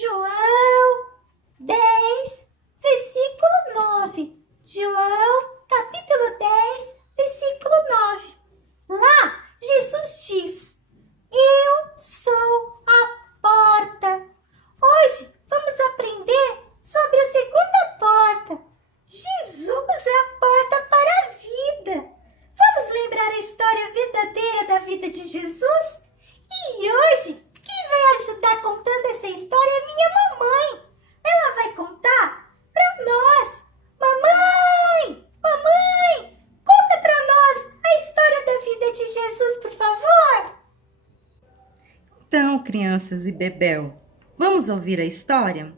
João 10, versículo 9. João, capítulo 10, versículo 9. Lá, Jesus diz: eu sou a porta. Hoje vamos aprender sobre a segunda porta. Jesus é a porta para a vida. Vamos lembrar a história verdadeira da vida de Jesus? E hoje, quem vai ajudar contando essa história é minha mamãe. Ela vai contar para nós. Mamãe! Mamãe! Conta para nós a história da vida de Jesus, por favor. Então, crianças e Bebel, vamos ouvir a história?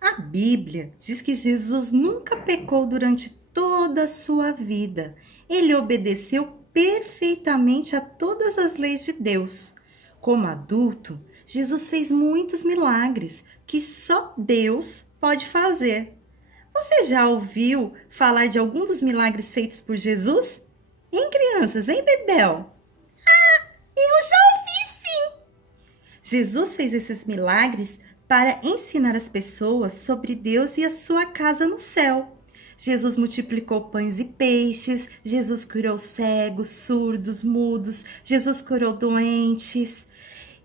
A Bíblia diz que Jesus nunca pecou durante toda a sua vida. Ele obedeceu perfeitamente a todas as leis de Deus. Como adulto, Jesus fez muitos milagres que só Deus pode fazer. Você já ouviu falar de algum dos milagres feitos por Jesus? Hein, crianças? Hein, Bebel? Eu já ouvi, sim. Jesus fez esses milagres para ensinar as pessoas sobre Deus e a sua casa no céu. Jesus multiplicou pães e peixes, Jesus curou cegos, surdos, mudos, Jesus curou doentes.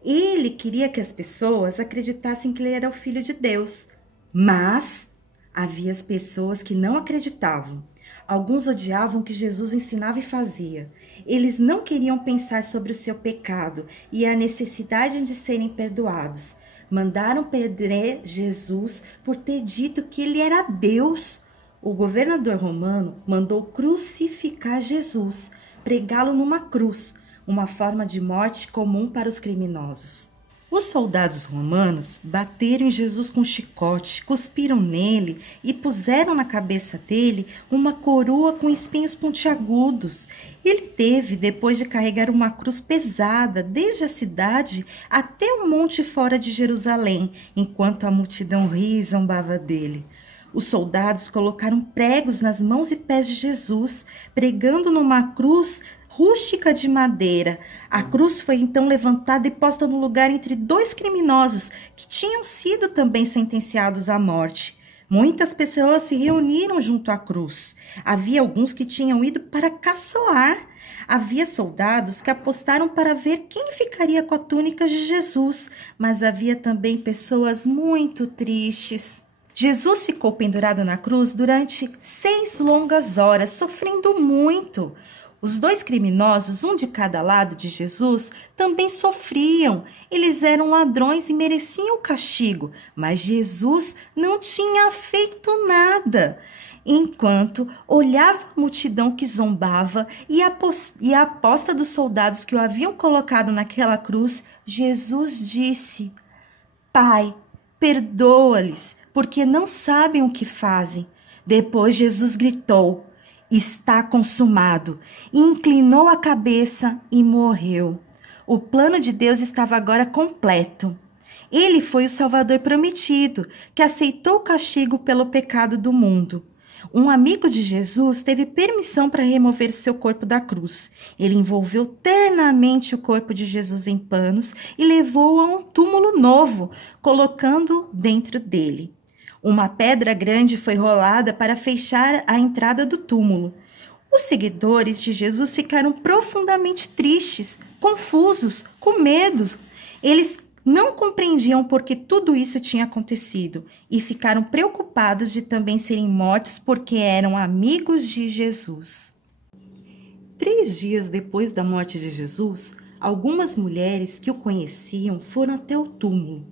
Ele queria que as pessoas acreditassem que ele era o Filho de Deus, mas havia as pessoas que não acreditavam. Alguns odiavam o que Jesus ensinava e fazia. Eles não queriam pensar sobre o seu pecado e a necessidade de serem perdoados. Mandaram prender Jesus por ter dito que ele era Deus. O governador romano mandou crucificar Jesus, pregá-lo numa cruz, uma forma de morte comum para os criminosos. Os soldados romanos bateram em Jesus com chicote, cuspiram nele e puseram na cabeça dele uma coroa com espinhos pontiagudos. Ele teve, depois de carregar uma cruz pesada desde a cidade até um monte fora de Jerusalém, enquanto a multidão ria e zombava dele. Os soldados colocaram pregos nas mãos e pés de Jesus, pregando numa cruz rústica de madeira. A cruz foi então levantada e posta no lugar entre dois criminosos que tinham sido também sentenciados à morte. Muitas pessoas se reuniram junto à cruz. Havia alguns que tinham ido para caçoar. Havia soldados que apostaram para ver quem ficaria com a túnica de Jesus, mas havia também pessoas muito tristes. Jesus ficou pendurado na cruz durante 6 longas horas, sofrendo muito. Os dois criminosos, um de cada lado de Jesus, também sofriam. Eles eram ladrões e mereciam o castigo, mas Jesus não tinha feito nada. Enquanto olhava a multidão que zombava e a aposta dos soldados que o haviam colocado naquela cruz, Jesus disse: Pai, perdoa-lhes, porque não sabem o que fazem. Depois Jesus gritou: está consumado, e inclinou a cabeça e morreu. O plano de Deus estava agora completo. Ele foi o Salvador prometido, que aceitou o castigo pelo pecado do mundo. Um amigo de Jesus teve permissão para remover seu corpo da cruz. Ele envolveu ternamente o corpo de Jesus em panos e levou-o a um túmulo novo, colocando dentro dele. Uma pedra grande foi rolada para fechar a entrada do túmulo. Os seguidores de Jesus ficaram profundamente tristes, confusos, com medo. Eles não compreendiam por que tudo isso tinha acontecido e ficaram preocupados de também serem mortos porque eram amigos de Jesus. 3 dias depois da morte de Jesus, algumas mulheres que o conheciam foram até o túmulo.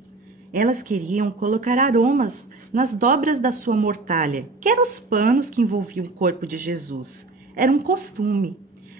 Elas queriam colocar aromas nas dobras da sua mortalha, que eram os panos que envolviam o corpo de Jesus. Era um costume.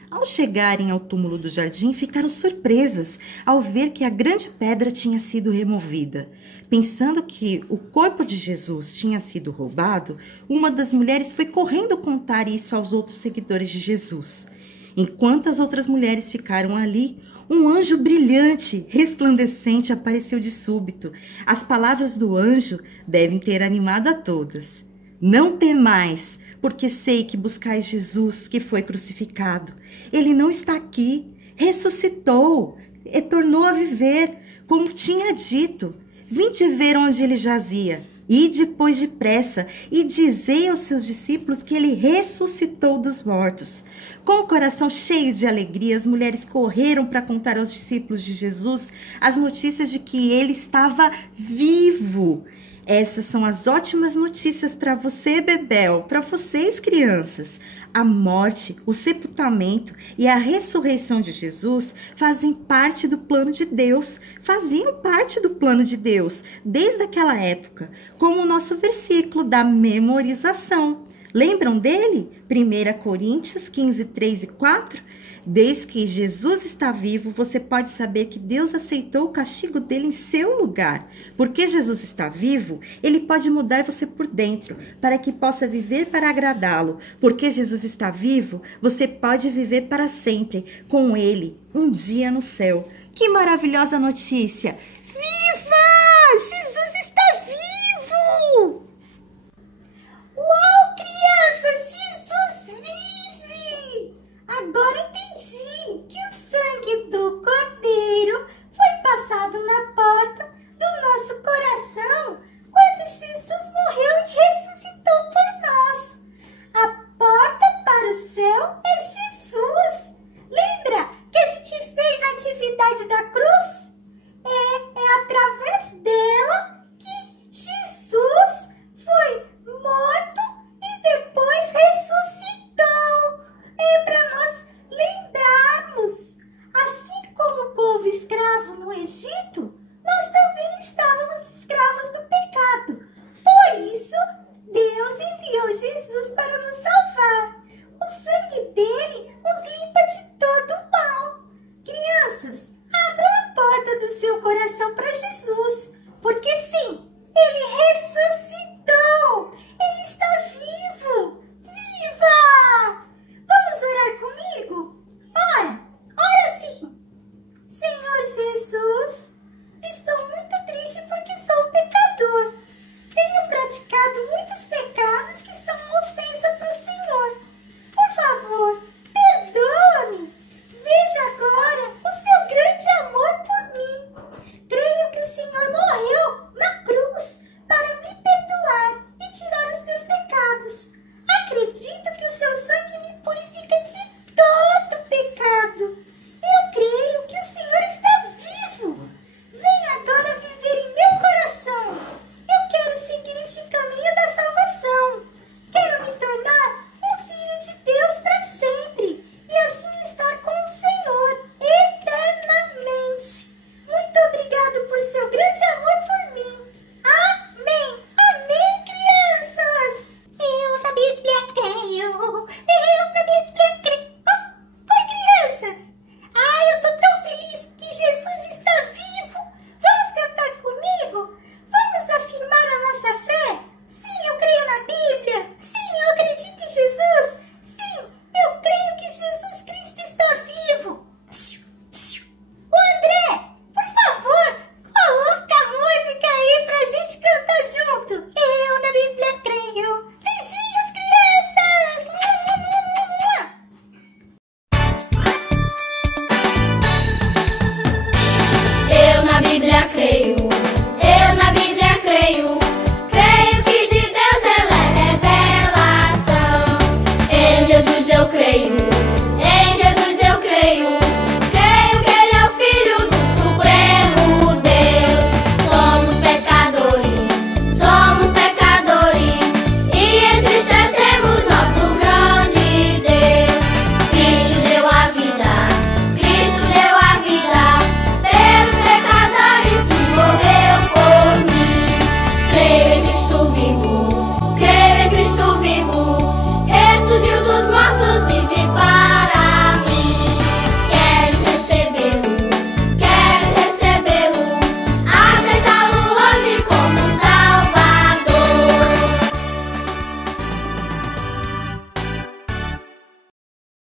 Ao chegarem ao túmulo do jardim, ficaram surpresas ao ver que a grande pedra tinha sido removida. Pensando que o corpo de Jesus tinha sido roubado, uma das mulheres foi correndo contar isso aos outros seguidores de Jesus. Enquanto as outras mulheres ficaram ali, um anjo brilhante, resplandecente, apareceu de súbito. As palavras do anjo devem ter animado a todas. Não temais, porque sei que buscais Jesus, que foi crucificado. Ele não está aqui, ressuscitou e tornou a viver, como tinha dito. Vinde ver onde ele jazia. E depois depressa, e dizei aos seus discípulos que ele ressuscitou dos mortos. Com o coração cheio de alegria, as mulheres correram para contar aos discípulos de Jesus as notícias de que ele estava vivo. Essas são as ótimas notícias para você, Bebel, para vocês, crianças. A morte, o sepultamento e a ressurreição de Jesus fazem parte do plano de Deus, faziam parte do plano de Deus desde aquela época, como o nosso versículo da memorização. Lembram dele? 1 Coríntios 15, 3 e 4? Desde que Jesus está vivo, você pode saber que Deus aceitou o castigo dele em seu lugar. Porque Jesus está vivo, ele pode mudar você por dentro, para que possa viver para agradá-lo. Porque Jesus está vivo, você pode viver para sempre com ele, um dia no céu. Que maravilhosa notícia!